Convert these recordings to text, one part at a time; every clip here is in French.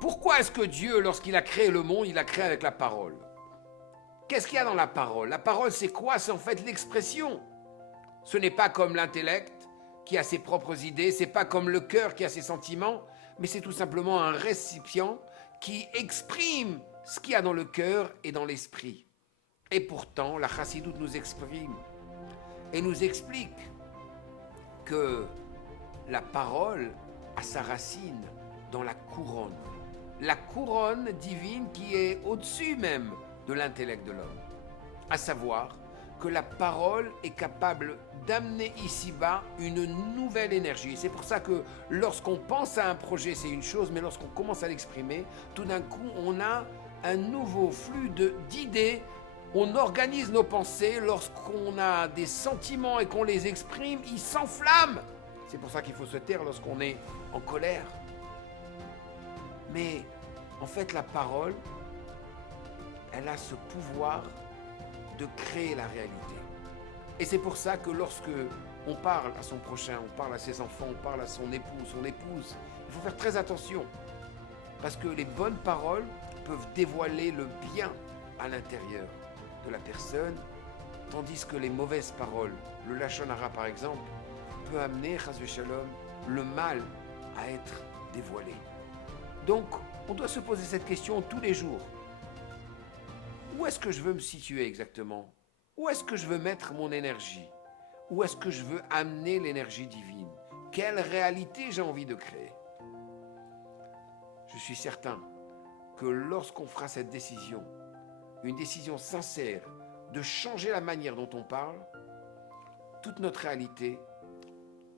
Pourquoi est-ce que Dieu, lorsqu'il a créé le monde, il a créé avec la parole? Qu'est-ce qu'il y a dans la parole? La parole, c'est quoi? C'est en fait l'expression. Ce n'est pas comme l'intellect qui a ses propres idées, c'est pas comme le cœur qui a ses sentiments, mais c'est tout simplement un récipient qui exprime ce qu'il y a dans le cœur et dans l'esprit. Et pourtant, la chassidoute nous exprime et nous explique que la parole a sa racine dans la couronne divine qui est au-dessus même de l'intellect de l'homme, à savoir que la parole est capable d'amener ici-bas une nouvelle énergie. C'est pour ça que lorsqu'on pense à un projet, c'est une chose, mais lorsqu'on commence à l'exprimer, tout d'un coup, on a un nouveau flux d'idées. On organise nos pensées. Lorsqu'on a des sentiments et qu'on les exprime, ils s'enflamment. C'est pour ça qu'il faut se taire lorsqu'on est en colère. Mais en fait, la parole, elle a ce pouvoir de créer la réalité. Et c'est pour ça que lorsque on parle à son prochain, on parle à ses enfants, on parle à son épouse, il faut faire très attention. Parce que les bonnes paroles peuvent dévoiler le bien à l'intérieur de la personne, tandis que les mauvaises paroles, le lachon hara par exemple, peut amener, chas v'shalom, le mal à être dévoilé. Donc, on doit se poser cette question tous les jours. Où est-ce que je veux me situer exactement? Où est-ce que je veux mettre mon énergie? Où est-ce que je veux amener l'énergie divine? Quelle réalité j'ai envie de créer? Je suis certain que lorsqu'on fera cette décision, une décision sincère de changer la manière dont on parle, toute notre réalité,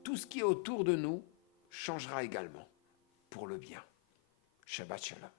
tout ce qui est autour de nous changera également pour le bien. Shabbat Shalom.